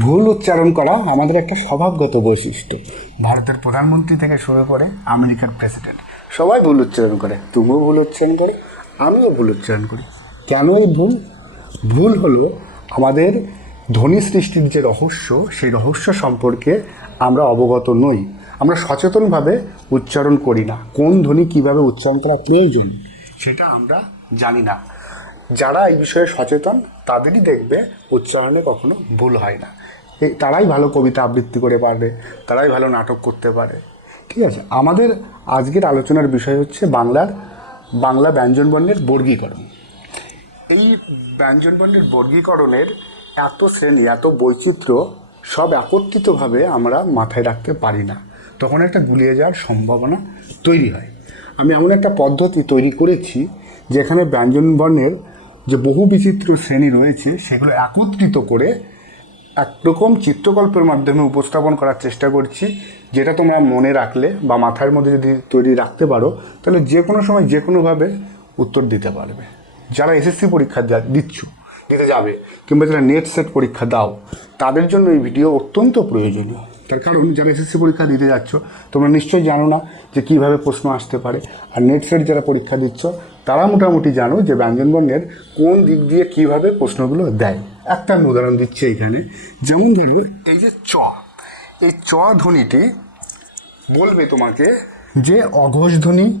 ভুল উচ্চারণ করা আমাদের একটা স্বভাবগত বৈশিষ্ট্য। ভারতের প্রধানমন্ত্রী থেকে শুরু করে আমেরিকার প্রেসিডেন্ট। সবাই ভুল উচ্চারণ করে, তুমিও ভুল উচ্চারণ করো, আমিও ভুল উচ্চারণ করি। কেন এই ভুল? ভুল হলো আমাদের ধ্বনি সৃষ্টির যে রহস্য, সেই রহস্য সম্পর্কে আমরা অবগত নই। আমরা সচেতনভাবে উচ্চারণ করি না। কোন ধ্বনি কীভাবে উচ্চারণ করা প্রয়োজন, সেটা আমরা জানি না। যারা এই বিষয়ে সচেতন, তাদেরই দেখবে উচ্চারণে কখনো ভুল হয় না। তারাই ভালো কবিতা আবৃত্তি করে পারবে, তারাই ভালো নাটক করতে পারে। ঠিক আছে, আমাদের আজকের আলোচনার বিষয় হচ্ছে বাংলার, বাংলা ব্যঞ্জনবর্ণের বর্গীকরণ। এই ব্যঞ্জনবর্ণের বর্গীকরণের এত শ্রেণি, এত বৈচিত্র্য সব একত্রিতভাবে আমরা মাথায় রাখতে পারি না। তখন একটা গুলিয়ে যাওয়ার সম্ভাবনা তৈরি হয়। আমি এমন একটা পদ্ধতি তৈরি করেছি যেখানে ব্যঞ্জনবর্ণের যে বহু বিচিত্র শ্রেণি রয়েছে, সেগুলো একত্রিত করে একরকম চিত্রকল্পের মাধ্যমে উপস্থাপন করার চেষ্টা করছি, যেটা তোমরা মনে রাখলে বা মাথার মধ্যে যদি তৈরি রাখতে পারো, তাহলে যে কোনো সময় যে কোনোভাবে উত্তর দিতে পারবে। যারা এসএসসি পরীক্ষা দিচ্ছ, দিতে যাবে, কিংবা যারা নেট সেট পরীক্ষা দাও, তাদের জন্য এই ভিডিও অত্যন্ত প্রয়োজনীয়। তার কারণ, যারা এসএসসি পরীক্ষা দিতে যাচ্ছ, তোমরা নিশ্চয়ই জানো না যে কীভাবে প্রশ্ন আসতে পারে। আর নেট সেট যারা পরীক্ষা দিচ্ছ, তারা মোটামুটি জানো যে ব্যঞ্জনবর্ণের কোন দিক দিয়ে কীভাবে প্রশ্নগুলো দেয়। একটা আমি উদাহরণ দিচ্ছি এখানে যেমন ধরো, এই যে চ, এই চ ধ্বনিটি বলবে তোমাকে যে অঘোষ ধ্বনি,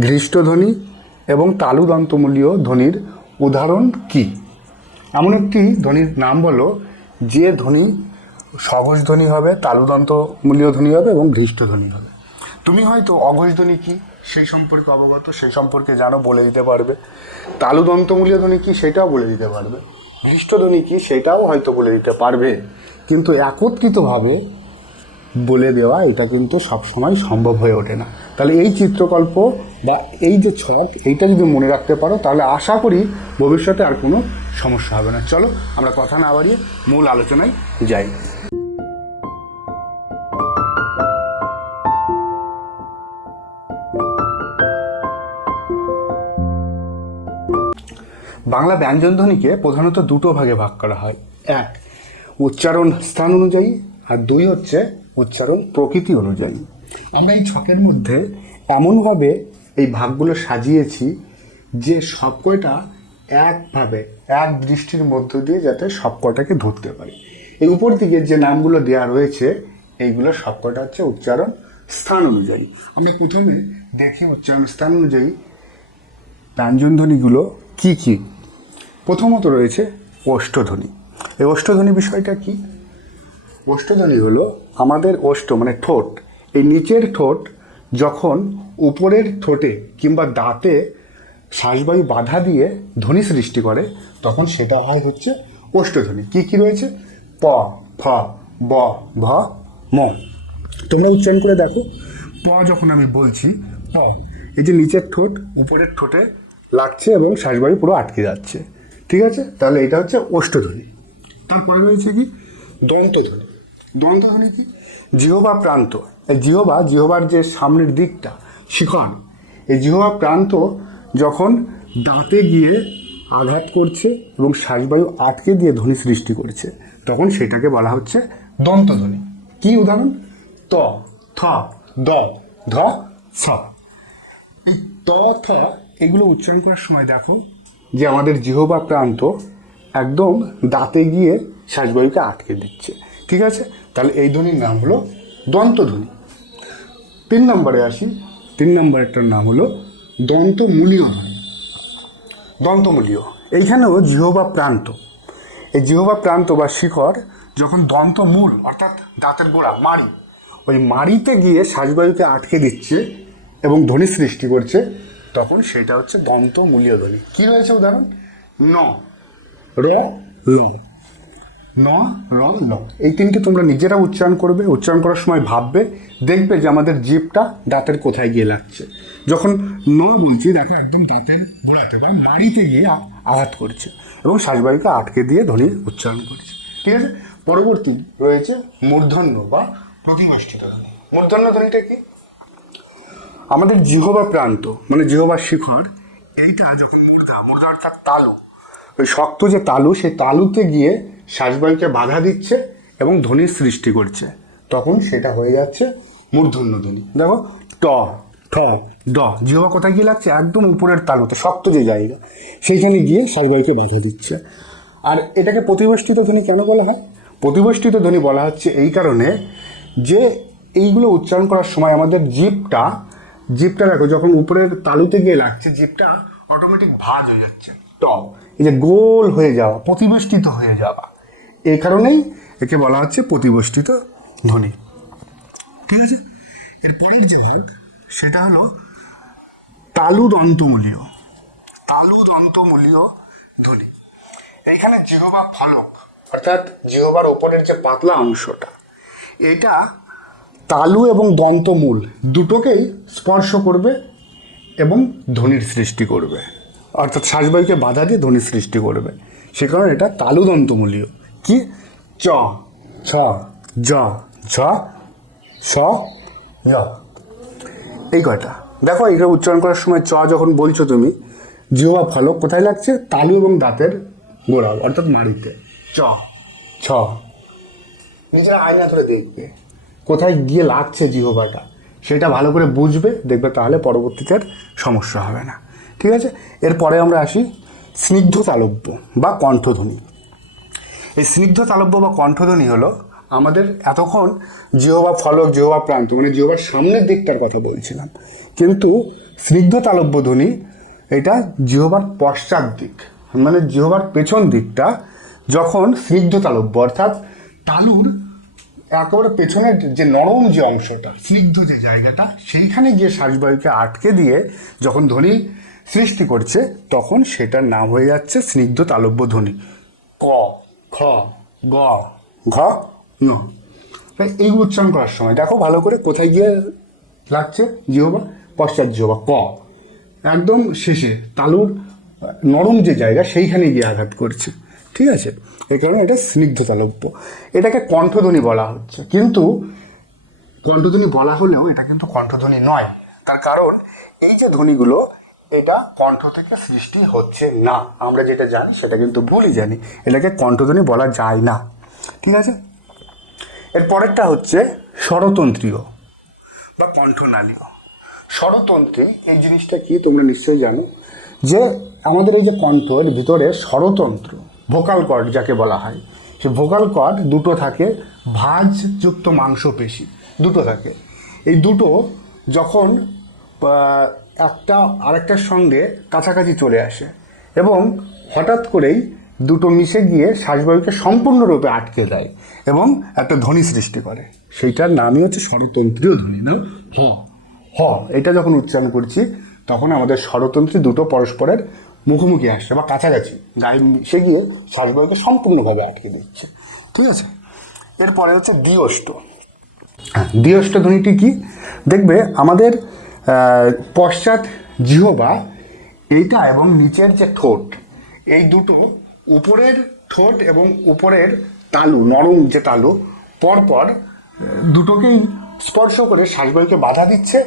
ঘৃষ্ট ধ্বনি এবং তালু দন্তমূলীয় ধ্বনির উদাহরণ কি? এমন একটি ধ্বনির নাম বলো, যে ধ্বনি সঘোষ ধ্বনি হবে তালুদন্ত মূলীয় ধ্বনি হবে এবং ঘৃষ্ট ধ্বনি হবে। তুমি হয়তো অঘোষ ধ্বনি কি? সেই সম্পর্কে অবগত, সেই সম্পর্কে জানো, বলে দিতে পারবে। তালুদন্ত মূলীয় ধ্বনি কী? সেটাও বলে দিতে পারবে। ঘৃষ্ট ধ্বনি কি সেটাও হয়তো বলে দিতে পারবে। কিন্তু একত্রিতভাবে বলে দেওয়া এটা কিন্তু সবসময় সম্ভব হয়ে ওঠে না। তাহলে এই চিত্রকল্প বা এই যে ছক, এইটা যদি মনে রাখতে পারো, তাহলে আশা করি ভবিষ্যতে আর কোনো সমস্যা হবে না। চলো, আমরা কথা না বাড়িয়ে মূল আলোচনায় যাই। বাংলা ব্যঞ্জনধ্বনিকে প্রধানত দুটো ভাগে ভাগ করা হয়। এক, উচ্চারণ স্থান অনুযায়ী আর দুই হচ্ছে উচ্চারণ প্রকৃতি অনুযায়ী। আমরা এই ছকের মধ্যে এমনভাবে এই ভাগগুলো সাজিয়েছি যে সব কয়টা একভাবে, এক দৃষ্টির মধ্য দিয়ে যাতে সব কয়টাকে ধরতে পারি। এই উপর দিকে যে নামগুলো দেওয়া রয়েছে, এইগুলো সব কয়টা হচ্ছে উচ্চারণ স্থান অনুযায়ী। আমরা প্রথমে দেখি উচ্চারণ স্থান অনুযায়ী ব্যঞ্জনধ্বনিগুলো কী কি প্রথমত রয়েছে ওষ্ঠধ্বনি এই অষ্টধ্বনি বিষয়টা কি? ওষ্ঠধ্বনি হলো আমাদের ওষ্ঠ মানে ঠোঁট। এই নিচের ঠোঁট যখন উপরের ঠোঁটে কিংবা দাঁতে শ্বাসবায়ু বাধা দিয়ে ধ্বনি সৃষ্টি করে, তখন সেটা হয় হচ্ছে ওষ্ঠধ্বনি কি কি রয়েছে? প, ফ, ব ভ ম। তোমরা উচ্চারণ করে দেখো। প যখন আমি বলছি এই যে নিচের ঠোঁট উপরের ঠোঁটে লাগছে এবং শ্বাসবায়ু পুরো আটকে যাচ্ছে। ঠিক আছে? তাহলে এটা হচ্ছে ওষ্ঠধ্বনি তারপরে রয়েছে কি? দন্তধ্বনি। দন্তধ্বনি কি? জিহবা প্রান্ত। এই জিহবা, জিহবার যে সামনের দিকটা, শিখন, এই জিহবা প্রান্ত যখন দাঁতে গিয়ে আঘাত করছে এবং শ্বাসবায়ু আটকে দিয়ে ধ্বনি সৃষ্টি করছে, তখন সেটাকে বলা হচ্ছে দন্তধ্বনি। কি উদাহরণ? ত, থ, দ, ধ ছ এই ত, থ, এগুলো উচ্চারণ করার সময় দেখো যে আমাদের জিহবা প্রান্ত একদম দাঁতে গিয়ে শ্বাসবায়ুকে আটকে দিচ্ছে। ঠিক আছে? তাহলে এই ধ্বনির নাম হলো দন্তধ্বনি। তিন নম্বরে আসি। তিন নম্বরেরটার নাম হলো দন্তমূলীয় ধ্বনি। দন্তমূলীয়। এইখানেও জিহবা প্রান্ত। এই জিহবা প্রান্ত বা শিখর যখন দন্তমূল, অর্থাৎ দাঁতের গোড়া, মাড়ি, ওই মাড়িতে গিয়ে শ্বাসবায়ুকে আটকে দিচ্ছে এবং ধ্বনি সৃষ্টি করছে তখন সেটা হচ্ছে দন্তমূলীয় ধ্বনি কি রয়েছে উদাহরণ? ন। র ল। ন র ল। এই তিনটে তোমরা নিজেরা উচ্চারণ করবে। উচ্চারণ করার সময় ভাববে দেখবে যে আমাদের জিভটা দাঁতের কোথায় গিয়ে লাগছে। যখন ন বলছি দেখো একদম দাঁতের গোড়াতে বা মাড়িতে গিয়ে আঘাত করছে এবং শ্বাসবায়ুকে আটকে দিয়ে ধ্বনি উচ্চারণ করছে। ঠিক আছে? পরবর্তী রয়েছে মূর্ধন্য বা প্রতিভাষ্টিত ধ্বনি। মূর্ধন্য ধ্বনিটা কি? আমাদের জিহবা প্রান্ত মানে জিহবার শিখর, এইটা যখন অর্থাৎ তালু। ওই শক্ত যে তালু, সেই তালুতে গিয়ে শ্বাসবায়ুকে বাধা দিচ্ছে এবং ধ্বনির সৃষ্টি করছে। তখন সেটা হয়ে যাচ্ছে মূর্ধন্য ধ্বনি। দেখো, ট, ঠ, ড, জিহবা কোথায় গিয়ে লাগছে? একদম উপরের তালুতে, শক্ত যে জায়গা, সেইখানে গিয়ে সাজবায়ুকে বাধা দিচ্ছে। আর এটাকে প্রতিবেষ্টিত ধ্বনি কেন বলা হয়? প্রতিবেষ্টিত ধ্বনি বলা হচ্ছে এই কারণে যে এইগুলো উচ্চারণ করার সময় আমাদের জিপটা জিপটা দেখো যখন উপরের তালুতে গিয়ে লাগছে, জিপটা অটোমেটিক ভাজ হয়ে যাচ্ছে, টপ। এই যে গোল হয়ে যাওয়া, প্রতিবেষ্টিত হয়ে যাওয়া। এই কারণেই একে বলা হচ্ছে প্রতিবেষ্টিত ধ্বনি। ঠিক আছে? এরপরের যে সেটা হলো তালু দন্তমূলীয় তালু দন্তমূলীয় ধ্বনি। এখানে জিহবা ফলক, অর্থাৎ জিহবার ওপরের যে পাতলা অংশটা, এটা তালু এবং দন্তমূল দুটোকেই স্পর্শ করবে এবং ধ্বনির সৃষ্টি করবে। অর্থাৎ শ্বাসবায়ুকে বাধা দিয়ে ধ্বনির সৃষ্টি করবে। সে কারণে এটা তালু দন্তমূলীয়। কি? চ। ছ। জ। ঝ। স য় এই কয়টা? দেখো এইটা উচ্চারণ করার সময় চ যখন বলছো তুমি জিহবা ফলক কোথায় লাগছে? তালু এবং দাঁতের গোড়া অর্থাৎ মাড়িতে। চ। ছ। নিজেরা আয়না ধরে দেখবে। কোথায় গিয়ে লাগছে জিহবাটা, সেটা ভালো করে বুঝবে, দেখবে তাহলে পরবর্তীতে সমস্যা হবে না। ঠিক আছে? এরপরে আমরা আসি স্নিগ্ধ তালব্য বা কণ্ঠধ্বনি। এই স্নিগ্ধ তালব্য বা কণ্ঠধ্বনি হলো আমাদের এতক্ষণ জিহবা ফলক, জিহবা প্রান্ত মানে জিহবার সামনের দিকটার কথা বলছিলাম। কিন্তু স্নিগ্ধ তালব্য ধ্বনি এটা জিহবার পশ্চাৎ দিক মানে জিহবার পেছন দিকটা যখন স্নিগ্ধ তালব্য, অর্থাৎ তালুর একেবারে পেছনের যে নরম যে অংশটা, স্নিগ্ধ যে জায়গাটা, সেইখানে গিয়ে শ্বাসবায়ুকে আটকে দিয়ে যখন ধ্বনি সৃষ্টি করছে, তখন সেটার নাম হয়ে যাচ্ছে স্নিগ্ধ তালব্য ধ্বনি। ক, খ, গ, ঘ, ন। এই উচ্চারণ করার সময়, দেখো ভালো করে কোথায় গিয়ে লাগছে? জিহবা, পশ্চাৎ জিহবা, ক। একদম শেষে, তালুর নরম যে জায়গা, সেইখানে গিয়ে আঘাত করছে। ঠিক আছে? এই কারণে এটা স্নিগ্ধ তালব্য এটাকে কণ্ঠধ্বনি বলা হচ্ছে। কিন্তু কণ্ঠধ্বনি বলা হলেও এটা কিন্তু কণ্ঠধ্বনি নয়। তার কারণ এই যে ধ্বনিগুলো, এটা কণ্ঠ থেকে সৃষ্টি হচ্ছে না। আমরা যেটা জানি, সেটা কিন্তু ভুলই জানি। এটাকে কণ্ঠধ্বনি বলা যায় না। ঠিক আছে? এর পরেরটা হচ্ছে স্বরতন্ত্রীয় বা কণ্ঠনালীয়। স্বরতন্ত্রী, এই জিনিসটা কি তোমরা নিশ্চয়ই জানো? যে আমাদের এই যে কণ্ঠ, এর ভিতরে স্বরতন্ত্র। ভোকাল কর্ড যাকে বলা হয়। সে ভোকাল কর্ড দুটো থাকে ভাঁজযুক্ত মাংসপেশি দুটো থাকে। এই দুটো যখন একটা আরেকটার সঙ্গে কাছাকাছি চলে আসে এবং হঠাৎ করেই দুটো মিশে গিয়ে শ্বাসবায়ুকে সম্পূর্ণরূপে আটকে দেয় এবং একটা ধ্বনি সৃষ্টি করে। সেইটার নামই হচ্ছে স্বরতন্ত্রীয় ধ্বনি না? হ। হ এটা যখন উচ্চারণ করছি তখন আমাদের স্বরতন্ত্রী দুটো পরস্পরের মুখোমুখি আসছে বা কাছাকাছি। গায়ে মিশে গিয়ে শ্বাসবায়ুকে সম্পূর্ণভাবে আটকে দিচ্ছে। ঠিক আছে? এরপরে হচ্ছে দিয়ষ্ট হ্যাঁ দিয়ষ্ট ধ্বনিটি কি? দেখবে আমাদের পশ্চাৎ জিহবা, এইটা এবং নিচের যে ঠোঁট, এই দুটো উপরের ঠোঁট এবং উপরের তালু, নরম যে তালু, পরপর দুটোকেই স্পর্শ করে শ্বাসবায়ুকে বাধা দিচ্ছে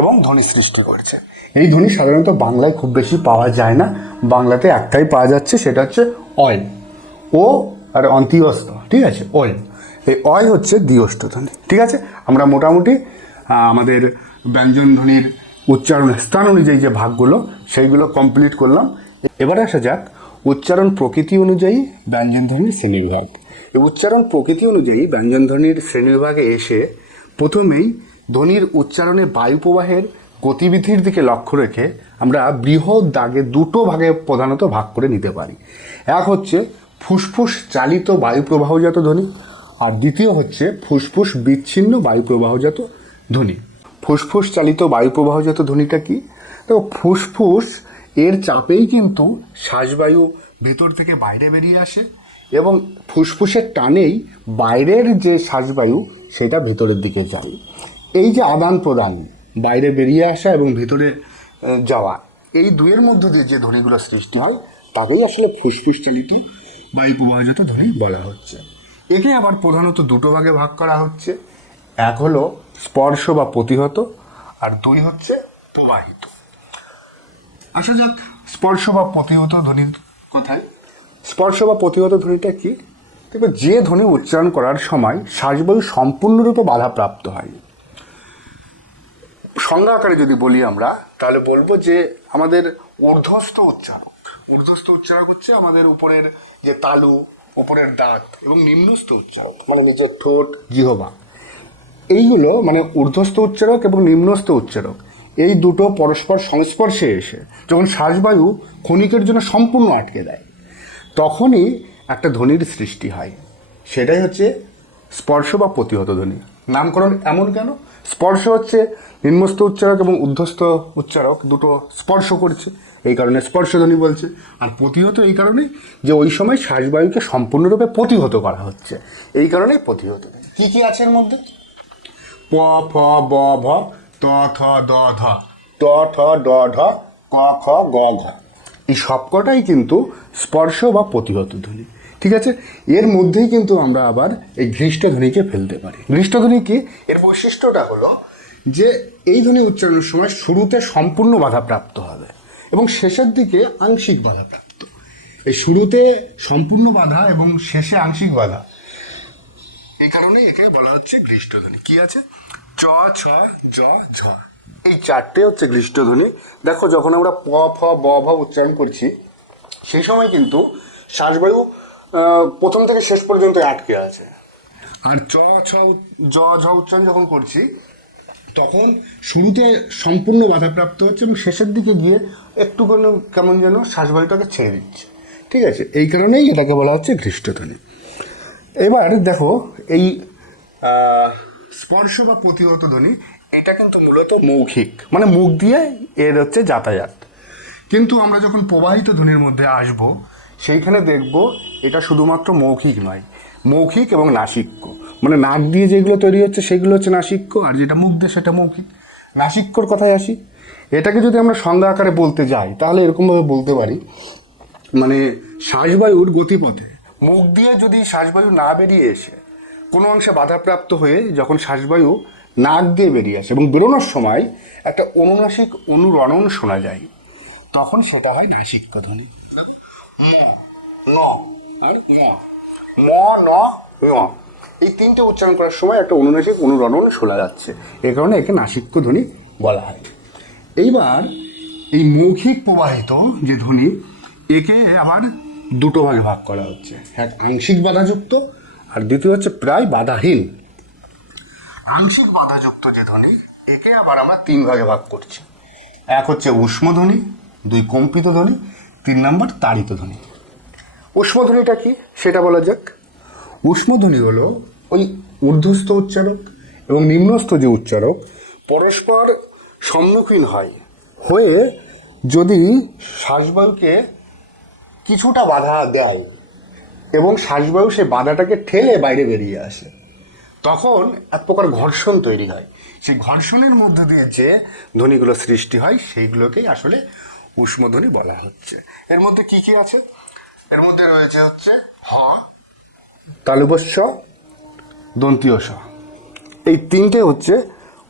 এবং ধ্বনি সৃষ্টি করছে। এই ধ্বনি সাধারণত বাংলায় খুব বেশি পাওয়া যায় না। বাংলাতে একটাই পাওয়া যাচ্ছে, সেটা হচ্ছে অয়। ও আর অন্তিয়স্ত, ঠিক আছে? অয়। এই অয় হচ্ছে দিয়ষ্ট ধ্বনি, ঠিক আছে? আমরা মোটামুটি আমাদের ব্যঞ্জন ধ্বনির উচ্চারণ স্থান অনুযায়ী যে ভাগগুলো, সেইগুলো কমপ্লিট করলাম। এবারে আসা যাক, উচ্চারণ প্রকৃতি অনুযায়ী ব্যঞ্জন ধ্বনির শ্রেণীবিভাগ। এই উচ্চারণ প্রকৃতি অনুযায়ী ব্যঞ্জন ধ্বনির শ্রেণীবিভাগে এসে প্রথমেই ধ্বনির উচ্চারণে বায়ু প্রবাহের গতিবিধির দিকে লক্ষ্য রেখে আমরা বৃহৎ দাগে দুটো ভাগে প্রধানত ভাগ করে নিতে পারি। এক হচ্ছে ফুসফুস চালিত বায়ুপ্রবাহজাত ধ্বনি আর দ্বিতীয় হচ্ছে ফুসফুস বিচ্ছিন্ন বায়ুপ্রবাহজাত ধ্বনি। ফুসফুস চালিত বায়ুপ্রবাহজাত ধ্বনিটা কি? তো ফুসফুস এর চাপেই কিন্তু শ্বাসবায়ু ভেতর থেকে বাইরে বেরিয়ে আসে এবং ফুসফুসের টানেই বাইরের যে শ্বাসবায়ু সেটা ভেতরের দিকে যায়। এই যে আদান প্রদান বাইরে বেরিয়ে আসা এবং ভেতরে যাওয়া। এই দুয়ের মধ্য দিয়ে যে ধ্বনিগুলো সৃষ্টি হয়, তাকেই আসলে ফুসফুস চালিটি বা এই প্রবাহজাত ধ্বনি বলা হচ্ছে। একে আবার প্রধানত দুটো ভাগে ভাগ করা হচ্ছে। এক হলো স্পর্শ বা প্রতিহত, আর দুই হচ্ছে প্রবাহিত। আসা যাক, স্পর্শ বা প্রতিহত ধ্বনির কথায় স্পর্শ বা প্রতিহত ধ্বনিটা কি? দেখবে যে ধ্বনি উচ্চারণ করার সময় শ্বাসবায়ু সম্পূর্ণরূপে বাধাপ্রাপ্ত হয়। সংজ্ঞা আকারে যদি বলি আমরা, তাহলে বলব যে আমাদের ঊর্ধ্বস্থ উচ্চারক। ঊর্ধ্বস্থ উচ্চারক হচ্ছে আমাদের উপরের যে তালু, উপরের দাঁত এবং নিম্নস্থ উচ্চারক মানে নিজের ঠোঁট জিহবা এইগুলো মানে ঊর্ধ্বস্থ উচ্চারক এবং নিম্নস্থ উচ্চারক। এই দুটো পরস্পর সংস্পর্শে এসে যখন শ্বাসবায়ু ক্ষণিকের জন্য সম্পূর্ণ আটকে দেয়, তখনই একটা ধ্বনির সৃষ্টি হয়। সেটাই হচ্ছে স্পর্শ বা প্রতিহত ধ্বনি। নামকরণ এমন কেন? স্পর্শ হচ্ছে নিম্নস্থ উচ্চারক এবং ঊর্ধ্বস্থ উচ্চারক দুটো স্পর্শ করছে। এই কারণে স্পর্শধ্বনি বলছে। আর প্রতিহত এই কারণেই যে ওই সময় শ্বাসবায়ুকে সম্পূর্ণরূপে প্রতিহত করা হচ্ছে। এই কারণেই প্রতিহত। কি কি আছে এর মধ্যে? প, ফ, ব, ভ, ত, থ, দ, ধ। ত ঠ ড, ঢ, ক, খ, গ, ঘ। এই সবকটাই কিন্তু স্পর্শ বা প্রতিহত ধ্বনি। ঠিক আছে? এর মধ্যেই কিন্তু আমরা আবার এই ঘৃষ্ট ধ্বনিকে ফেলতে পারি। ঘৃষ্ট ধ্বনি কি? এর বৈশিষ্ট্যটা হলো যে এই ধ্বনি উচ্চারণের সময় শুরুতে সম্পূর্ণ বাধাপ্রাপ্ত হবে এবং শেষের দিকে আংশিক বাধাপ্রাপ্ত। এই শুরুতে সম্পূর্ণ বাধা এবং শেষে আংশিক বাধা। এই কারণে একে বলা হচ্ছে গ্রীষ্মধ্বনি কি আছে? চ, ছ, জ, ঝ। এই চারটে হচ্ছে গ্রীষ্মধ্বনি দেখো, যখন আমরা প, ফ, ব, ভ উচ্চারণ করছি, সেই সময় কিন্তু শ্বাসবায়ু প্রথম থেকে শেষ পর্যন্ত আটকে আছে। আর চ, ছ জ, ঝ উচ্চারণ যখন করছি, তখন শুরুতে সম্পূর্ণ বাধাপ্রাপ্ত হচ্ছে এবং শেষের দিকে গিয়ে একটু কোনো কেমন যেন শ্বাসবায়ুটাকে ছেড়ে দিচ্ছে। ঠিক আছে? এই কারণেই এটাকে বলা হচ্ছে ঘৃষ্টধ্বনি। এবার দেখো, এই স্পর্শ বা প্রতিহত ধ্বনি, এটা কিন্তু মূলত মৌখিক। মানে মুখ দিয়ে এর হচ্ছে যাতায়াত। কিন্তু আমরা যখন প্রবাহিত ধ্বনির মধ্যে আসব সেইখানে দেখব এটা শুধুমাত্র মৌখিক নয়, মৌখিক এবং নাসিক্য। মানে নাক দিয়ে যেগুলো তৈরি হচ্ছে সেগুলো হচ্ছে নাসিক্য, আর যেটা মুখ দিয়ে সেটা মৌখিক। নাসিক্যর কথায় আসি। এটাকে যদি আমরা সংজ্ঞা আকারে বলতে যাই, তাহলে এরকমভাবে বলতে পারি মানে শ্বাসবায়ুর গতিপথে। মুখ দিয়ে যদি শ্বাসবায়ু না বেরিয়ে এসে কোনো অংশে বাধাপ্রাপ্ত হয়ে যখন শ্বাসবায়ু নাক দিয়ে বেরিয়ে আসে এবং বেরোনোর সময় একটা অনুনাসিক অনুরণন শোনা যায়, তখন সেটা হয় নাসিক্য ধ্বনি ম, ন, আর ম। ম, ন ঞ এই তিনটে উচ্চারণ করার সময় একটা অনুনাসিক অনুরণন শোনা যাচ্ছে। এ কারণে একে নাসিক্য ধ্বনি বলা হয়। এইবার এই মৌখিক প্রবাহিত যে ধ্বনি, একে আবার দুটো ভাগে ভাগ করা হচ্ছে। এক আংশিক বাধাযুক্ত, আর দ্বিতীয় হচ্ছে প্রায় বাধাহীন। আংশিক বাধাযুক্ত যে ধ্বনি, একে আবার আমরা তিন ভাগে ভাগ করছি। এক হচ্ছে উষ্ম ধ্বনি, দুই কম্পিত ধ্বনি তিন নম্বর তাড়িত ধ্বনি। উষ্মধ্বনিটা কি? সেটা বলা যাক। উষ্মধ্বনি হলো ওই ঊর্ধ্বস্থ উচ্চারক এবং নিম্নস্থ যে উচ্চারক পরস্পর সম্মুখীন হয় হয়ে যদি শ্বাসবায়ুকে কিছুটা বাধা দেয় এবং শ্বাসবায়ু সেই বাধাটাকে ঠেলে বাইরে বেরিয়ে আসে তখন এক প্রকার ঘর্ষণ তৈরি হয়। সেই ঘর্ষণের মধ্যে দিয়ে যে ধ্বনিগুলো সৃষ্টি হয় সেইগুলোকেই আসলে উষ্মধ্বনি বলা হচ্ছে। এর মধ্যে কি কি আছে? এর মধ্যে রয়েছে হচ্ছে হ। তালুবস্য দন্তীয় স এই তিনটে হচ্ছে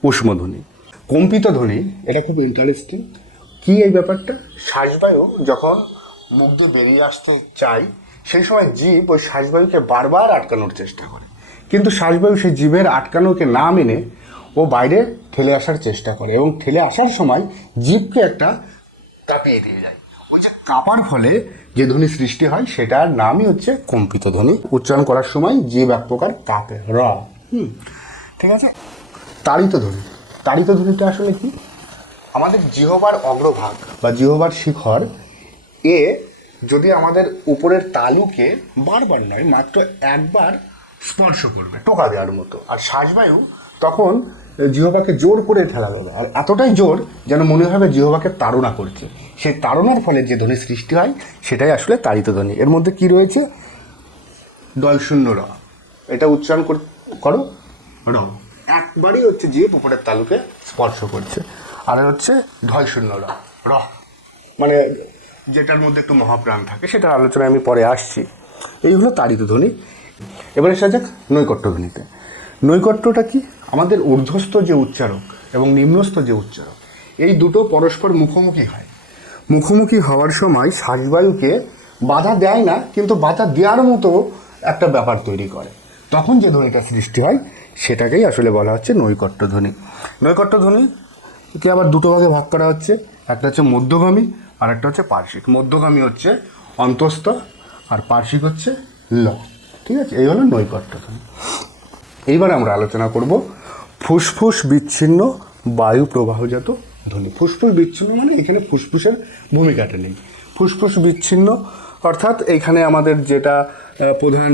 উষ্মধ্বনি। কম্পিত ধ্বনি এটা খুব ইন্টারেস্টিং কি এই ব্যাপারটা? শ্বাসবায়ু যখন মুখ দিয়ে বেরিয়ে আসতে চাই সেই সময় জীব ওই শ্বাসবায়ুকে বারবার আটকানোর চেষ্টা করে। কিন্তু শ্বাসবায়ু সেই জীবের আটকানোকে না মেনে ও বাইরে ঠেলে আসার চেষ্টা করে। এবং ঠেলে আসার সময় জীবকে একটা কাঁপিয়ে দিয়ে যায়। ওই যে কাঁপার ফলে যে ধ্বনি সৃষ্টি হয়, সেটার নামই হচ্ছে কম্পিত ধ্বনি। উচ্চারণ করার সময় যে এক প্রকার কাঁপে। র। হুম, ঠিক আছে? তাড়িত ধ্বনি। তাড়িত ধ্বনিটা আসলে কি? আমাদের জিহবার অগ্রভাগ বা জিহবার শিখর এ যদি আমাদের উপরের তালুকে বারবার নয়, মাত্র একবার স্পর্শ করবে, টোকা দেওয়ার মতো। আর শ্বাসবায়ু, তখন জিহবাকে জোর করে ঠেলা দেবে আর এতটাই জোর যেন মনে হবে জিহবাকে তাড়না করছে। সেই তাড়নার ফলে যে ধ্বনি সৃষ্টি হয় সেটাই আসলে তাড়িত ধ্বনি। এর মধ্যে কি রয়েছে? ডল শূন্য র। এটা উচ্চারণ কর- র। একবারই হচ্ছে জীব উপরের তালুকে স্পর্শ করছে। আর হচ্ছে ঢল শূন্য র। র। মানে যেটার মধ্যে একটু মহাপ্রাণ থাকে সেটার আলোচনায় আমি পরে আসছি। এই হলো তাড়িত ধ্বনি। এবারে আসা যাক নৈকট্য ধ্বনিতে। নৈকট্যটা কি? আমাদের ঊর্ধ্বস্থ যে উচ্চারক এবং নিম্নস্থ যে উচ্চারক, এই দুটো পরস্পর মুখোমুখি হয়। মুখোমুখি হওয়ার সময় শ্বাসবায়ুকে বাধা দেয় না, কিন্তু বাধা দেওয়ার মতো একটা ব্যাপার তৈরি করে। তখন যে ধ্বনিটা সৃষ্টি হয়, সেটাকেই আসলে বলা হচ্ছে নৈকট্য ধ্বনি। নৈকট্য ধ্বনি কে আবার দুটো ভাগে ভাগ করা হচ্ছে? একটা হচ্ছে মধ্যগামী আর একটা হচ্ছে পার্শ্বিক। মধ্যগামী হচ্ছে অন্তস্থ আর পার্শ্বিক হচ্ছে ল। ঠিক আছে? এই হলো নৈকট্য ধ্বনি। এইবার আমরা আলোচনা করব ফুসফুস বিচ্ছিন্ন বায়ু প্রবাহজাত ধ্বনি। ফুসফুস বিচ্ছিন্ন মানে এখানে ফুসফুসের ভূমিকাটা নেই। ফুসফুস বিচ্ছিন্ন, অর্থাৎ এখানে আমাদের যেটা প্রধান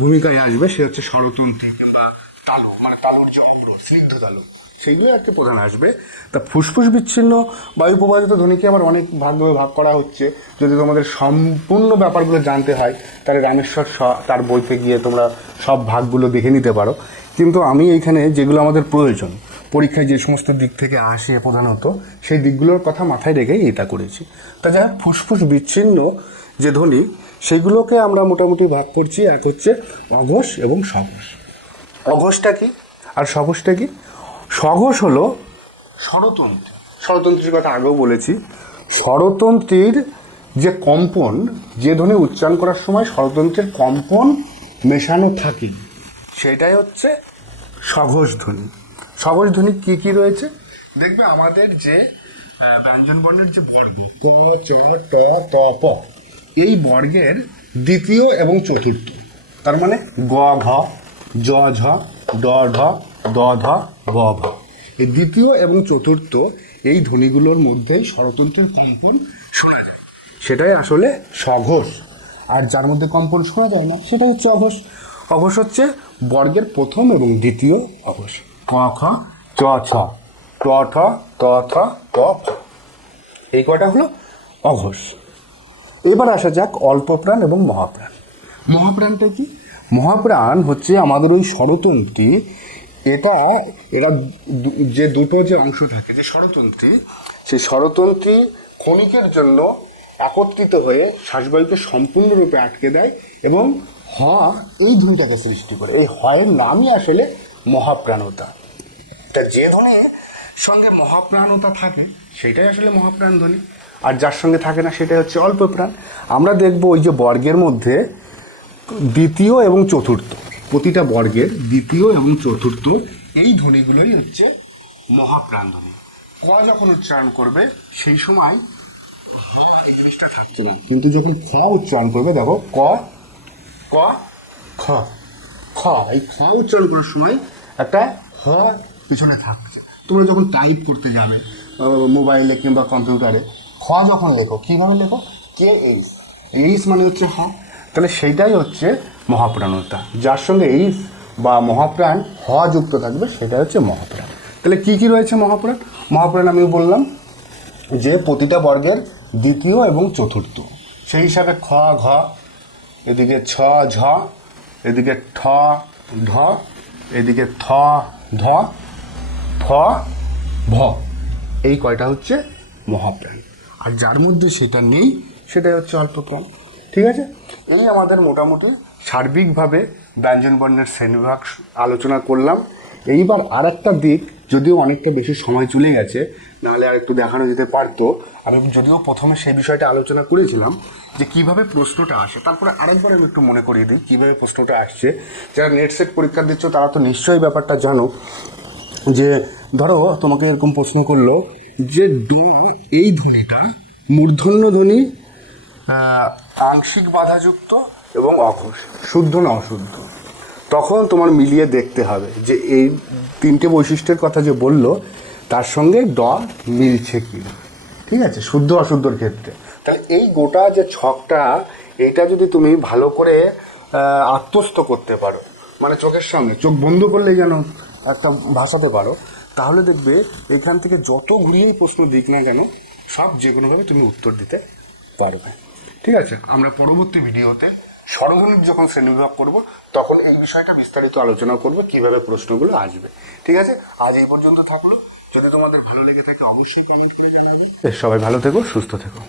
ভূমিকায় আসবে সে হচ্ছে স্বরতন্ত্রী কিংবা তালু মানে তালুর যে অঙ্গ স্নিগ্ধ তালু। সেইগুলো একটা প্রধান আসবে। তা ফুসফুস বিচ্ছিন্ন বায়ু প্রবাহিত ধ্বনিকে আবার অনেক ভাগভাবে ভাগ করা হচ্ছে। যদি তোমাদের সম্পূর্ণ ব্যাপারগুলো জানতে হয় তাহলে রামেশ্বর তার বইতে গিয়ে তোমরা সব ভাগগুলো দেখে নিতে পারো। কিন্তু আমি এইখানে যেগুলো আমাদের প্রয়োজন পরীক্ষায় যে সমস্ত দিক থেকে আসে প্রধানত সেই দিকগুলোর কথা মাথায় রেখেই এটা করেছি। তা যা ফুসফুস বিচ্ছিন্ন যে ধ্বনি সেগুলোকে আমরা মোটামুটি ভাগ করছি। এক হচ্ছে অঘোষ এবং সঘোষ। অঘোষটা কি? আর সঘোষটা কি? সঘোষ হলো স্বরতন্ত্রী স্বরতন্ত্রীর কথা আগেও বলেছি। স্বরতন্ত্রীর যে কম্পন যে ধ্বনি উচ্চারণ করার সময় স্বরতন্ত্রের কম্পন মেশানো থাকে সেটাই হচ্ছে সঘোষ ধ্বনি। সঘোষ ধ্বনি কি কি রয়েছে? দেখবে আমাদের যে আহ, ব্যঞ্জন বর্ণের যে বর্গ ক চ ট ত প এই বর্গের দ্বিতীয় এবং চতুর্থ। তার মানে গ ঘ জ ঝ ড ঢ দ ধ ব ভ এই দ্বিতীয় এবং চতুর্থ এই ধ্বনিগুলোর মধ্যেই স্বরতন্ত্রের কম্পন শোনা যায়। সেটাই আসলে সঘোষ। আর যার মধ্যে কম্পন শোনা যায় না, সেটাই হচ্ছে অঘোষ। অঘোষ হচ্ছে বর্গের প্রথম এবং দ্বিতীয় অঘোষ। ক, খ, চ, ছ। ট ঠ, ত, থ ফ এই কটা হলো অঘোষ। এবার আসা যাক অল্প প্রাণ এবং মহাপ্রাণ। মহাপ্রাণটা কি? মহাপ্রাণ হচ্ছে আমাদের ওই স্বরতন্ত্রী এটা এরা যে দুটো যে অংশ থাকে, যে স্বরতন্ত্রী সেই স্বরতন্ত্রী ক্ষণিকের জন্য একত্রিত হয়ে শ্বাসবায়ুকে সম্পূর্ণরূপে আটকে দেয় এবং হ এই ধ্বনিটাকে সৃষ্টি করে। এই হয়ের নামই আসলে মহাপ্রাণতা। তা যে ধ্বনির সঙ্গে মহাপ্রাণতা থাকে, সেটাই আসলে মহাপ্রাণ ধ্বনি। আর যার সঙ্গে থাকে না, সেটাই হচ্ছে অল্প প্রাণ আমরা দেখব ওই যে বর্গের মধ্যে দ্বিতীয় এবং চতুর্থ। প্রতিটা বর্গের দ্বিতীয় এবং চতুর্থ। এই ধ্বনিগুলোই হচ্ছে মহাপ্রাণ ধ্বনি ক যখন উচ্চারণ করবে সেই সময় এই জিনিসটা থাকছে না কিন্তু যখন খ উচ্চারণ করবে দেখো ক ক খ খ। এই খ উচ্চারণ করার সময় একটা হ পিছনে থাকছে। তোমরা যখন টাইপ করতে যাবে মোবাইলে কিংবা কম্পিউটারে খ যখন লেখো কীভাবে লেখো? কে এইচ এইচ মানে হচ্ছে হ। তাহলে সেইটাই হচ্ছে মহাপ্রাণতা। যার সঙ্গে এই বা মহাপ্রাণ হ যুক্ত থাকবে সেটা হচ্ছে মহাপ্রাণ। তাহলে কি কি রয়েছে মহাপ্রাণ? মহাপ্রাণ আমি বললাম যে প্রতিটা বর্গের দ্বিতীয় এবং চতুর্থ। সেই হিসাবে খ, ঘ, এদিকে ছ, ঝ, এদিকে ঠ, ঢ, এদিকে থ, ধ, ফ, ভ। এই কয়টা হচ্ছে মহাপ্রাণ। আর যার মধ্যে সেটা নেই, সেটাই হচ্ছে অল্প প্রাণ ঠিক আছে? এই আমাদের মোটামুটি সার্বিকভাবে ব্যঞ্জন বর্ণের শ্রেণীবিভাগ আলোচনা করলাম। এইবার আর একটা দিক, যদিও অনেকটা বেশি সময় চলে গেছে, নাহলে আর একটু দেখানো যেতে পারতো। আমি যদিও প্রথমে সেই বিষয়টা আলোচনা করেছিলাম, যে কীভাবে প্রশ্নটা আসে। তারপরে আরেকবার আমি একটু মনে করিয়ে দিই, কীভাবে প্রশ্নটা আসছে। যারা নেট সেট পরীক্ষা দিচ্ছ, তারা তো নিশ্চয়ই ব্যাপারটা জানো, যে ধরো তোমাকে এরকম প্রশ্ন করল, যে ড এই ধ্বনিটা মূর্ধন্য ধ্বনি আংশিক বাধাযুক্ত এবং অঘোষ। শুদ্ধ না অশুদ্ধ? তখন তোমার মিলিয়ে দেখতে হবে যে এই তিনটে বৈশিষ্ট্যের কথা যে বলল, তার সঙ্গে ড মিলছে কি ঠিক আছে? শুদ্ধ অশুদ্ধর ক্ষেত্রে। তাহলে এই গোটা যে ছকটা এইটা যদি তুমি ভালো করে আত্মস্থ করতে পারো মানে চোখের সঙ্গে চোখ বন্ধ করলেই যেন একটা ভাসাতে পারো, তাহলে দেখবে এখান থেকে যত ঘুরিয়েই প্রশ্ন দিক না কেন, সব যে কোনোভাবে তুমি উত্তর দিতে পারবে। ঠিক আছে? আমরা পরবর্তী ভিডিওতে স্বরধ্বনির যখন শ্রেণীবিভাগ করব, তখন এই বিষয়টা বিস্তারিত আলোচনা করব, কীভাবে প্রশ্নগুলো আসবে। ঠিক আছে? আজ এই পর্যন্ত থাকল। যদি তোমাদের ভালো লেগে থাকে, অবশ্যই কমেন্ট করে জানাবে। সবাই ভালো থেকো, সুস্থ থেকো।